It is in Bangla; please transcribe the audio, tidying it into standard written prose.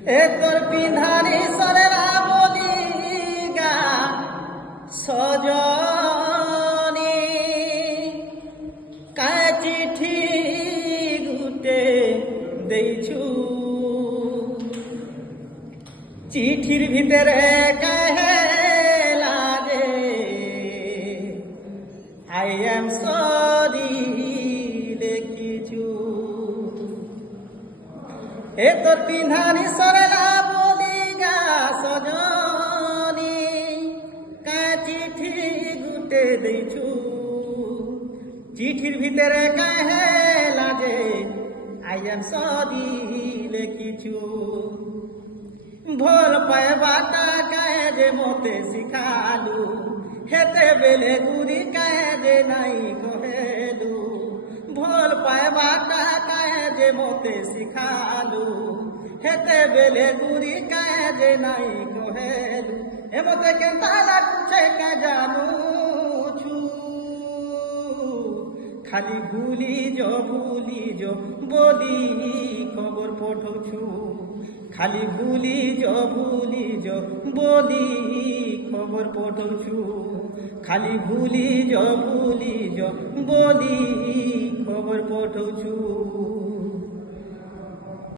এ তোর পিন্ধানি সরেরা বলি গা সজনী কায় চিঠি গুটে দেইছু চিঠির ভিতরে কাহে লাগে আই এম সরি লেখিছু এ তোর পিন্ধানি সরেলা বলি গা সজনী কায় চিঠি গুটে দেইছু চিঠির ভিতরে কাহে লাগে আই এম সরি লেখিছু ভোল পাইবাটা কায়ে যে মতে শিখালু হেতে বেলে গুরি কায়ে যে নাই কহেলু ভোল পাইবাটা কায়ে যে মতে শিখালু হেতে বেলে গুরি কায়ে যে নাই কহেলু এমতে কেনতা লাগুছে কে জানু ছু খালি ভুলি যো বলি খবর পঠৌছু খালি ভুলি যো বলি খবর পঠৌছু খালি ভুলি যো বলি খবর পঠৌছু